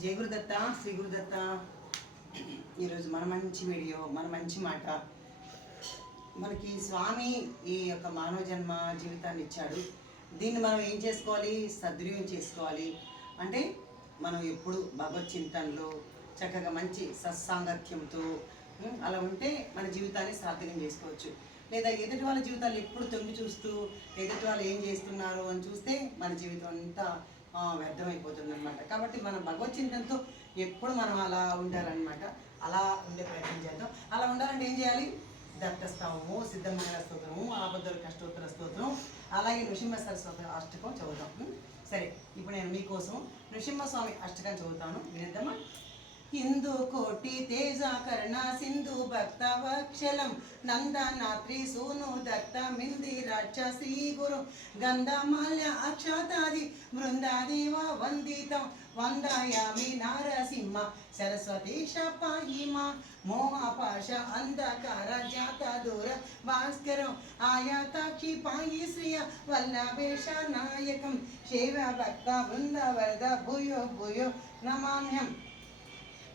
జయ గురుదత్త శ్రీ గురుదత్త. ఈరోజు మన మంచి వీడియో మన మంచి మాట. మనకి స్వామి ఈ యొక్క మానవ జన్మ జీవితాన్ని ఇచ్చాడు. దీన్ని మనం ఏం చేసుకోవాలి? సద్వినియోగం చేసుకోవాలి. అంటే మనం ఎప్పుడు భగవత్ చింతనలో చక్కగా మంచి సత్సాంగత్యంతో అలా ఉంటే మన జీవితాన్ని సార్థకం చేసుకోవచ్చు. లేదా ఎదుటి వాళ్ళ జీవితాలు ఎప్పుడు తొంగి చూస్తూ ఎదుటి వాళ్ళు ఏం చేస్తున్నారు అని చూస్తే మన జీవితం అంతా వ్యర్థమైపోతుందనమాట కాబట్టి మనం భగవత్ చింతనతో ఎప్పుడు మనం అలా ఉండాలన్నమాట. అలా ఉండే ప్రయత్నం చేద్దాం. అలా ఉండాలంటే ఏం చేయాలి? దత్తస్తావము సిద్ధమైన స్తోత్రము ఆపద్దరు కష్టోత్తర స్తోత్రం అలాగే నృసింహ స్తోత్ర అష్టకం చదువుతాం. సరే ఇప్పుడు నేను మీకోసం నృసింహస్వామి అష్టకం చదువుతాను. వినిద్దామా? हिंदू कोटि तेजा कर्ण सिंधु भक्त वक्षलम नंदनात्री सोनु दत्त, मिंदी राज श्री गुरु गंधमाल्य अक्षतादि वृंदादेव वंदित, वंदयामी नारसिंह, सरस्वती शिमा मोह पाश, अंधकार जात दूर, भास्कर, आयाताक्षि पायि श्रिय, वल्लभेश नायकम, शिव भक्त वृंदवरद, भूयो भूयो नमाम्यम।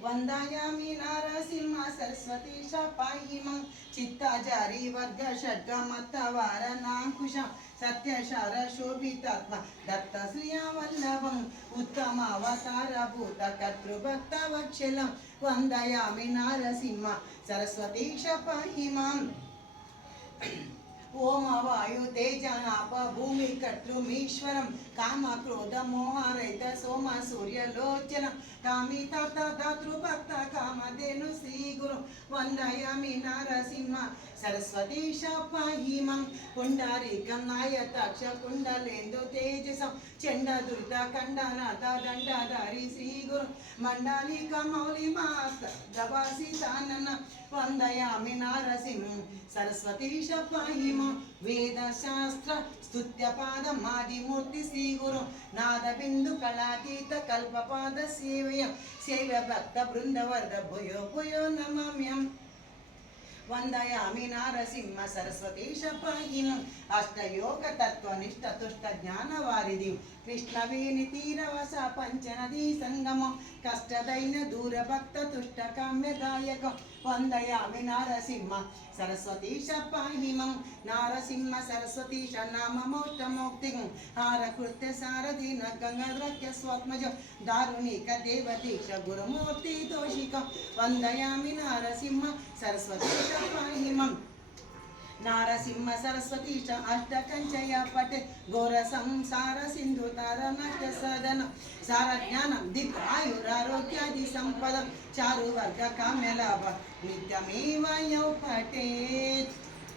వందాయామి నారసింహ సరస్వతి పాయిమం చిత్తాచారి వర్గ షడ్గ మత్తవార నాంకుశ సత్యశార శోభితాత్మ దత్త శ్రియావల్లభం ఉత్తమ అవతార భూత కర్తృభక్త వక్షలం వందయామి నారసింహ సరస్వతి పాహిమాం ఓం వాయు తేజాప భూమి కతృమీశ్వరం కామ క్రోధ మోహారైత సోమ సూర్య లోచన. కామి తాత దాతృ కామధేను శ్రీ గురు వందయామి నారసింహ సరస్వతి పాహిమం పుండారికం నాయతాక్ష కుండలేందు తేజసం. చండ దుర్ద దండ దండధారి శ్రీ గురు మండలిక మౌలి మాత దవాసి సానన వందయామి నారసింహం సరస్వతి పాహిమ వేద శాస్త్ర స్తుత్య పాద మాదిమూర్తి శ్రీ గురు నాద బిందు కళాతీత కల్పపాద సేవయ సేవ భక్త బృందవర్ధ భూయో భూయో నమామ్యం. వందయామి నారసింహ సరస్వతి పాహినం అష్టయోగ తత్వనిష్ట తుష్ట జ్ఞాన వారిది కృష్ణవేణి తీరవస పంచనదీ సంగమం కష్టదైన దూరభక్త తుష్ట కామ్యదాయకం వందయామి నారసింహ సరస్వతి పాహిమం నారసింహ సరస్వతి నామమోష్టమోక్తి హార కృత్య సారథిన గంగాద్రక్య స్వాత్మజ దారుణిక దేవదీక్ష గురుమూర్తి దోషికం వందయామి నారసింహ సరస్వతి పాహిమం నారసింహ సరస్వతి అష్ట కంచయ పటే ఘోర సంసార సింధు తార నష్ట సదన సార జ్ఞానం దిక్ ఆయురారోగ్యాది సంపద చారు వర్గ కామ్య లాభ నిత్యమేవ పటే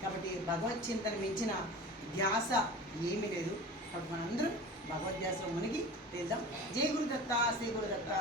కాబట్టి భగవత్ చింతన మించిన ధ్యాస ఏమీ లేదు. కాబట్టి మనందరం భగవద్ధ్యాసలో మునిగి వెళ్దాం జై గురుదత్త శ్రీ గురుదత్త.